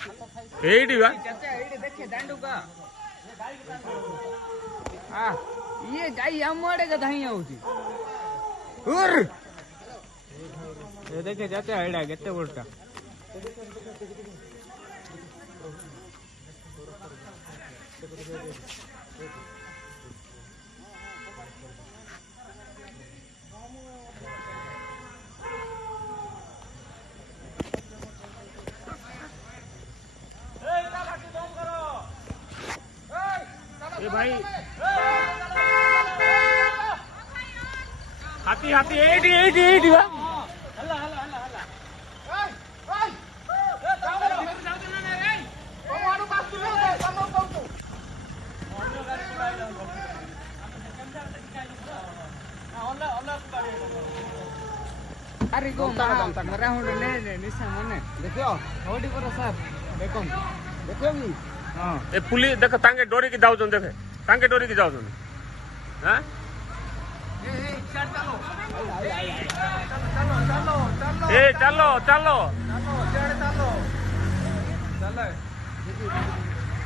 AD वा चाचा AD देखे दांडू का हां ये गाई हमड़े का धाई आउची उर ये देखे चाचा एडा केते बोलता ए भाई हाथी हाथी एडी एडी एडी वा हल्ला हल्ला हल्ला हल्ला अरे को राउंड ने निशा मने देखो होडी पर सर देखो देखो भी हां ए पुलिस देख तांगे डोरी की दाव जोन देखे तांगे डोरी की दाव जोन हां ए चलो ए चलो चलो चलो चलो चलो